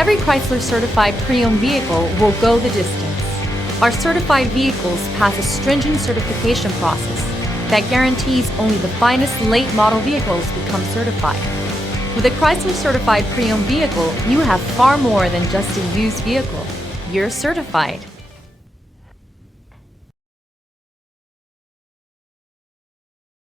Every Chrysler certified pre-owned vehicle will go the distance. Our certified vehicles pass a stringent certification process that guarantees only the finest late model vehicles become certified. With a Chrysler certified pre-owned vehicle, you have far more than just a used vehicle. You're certified.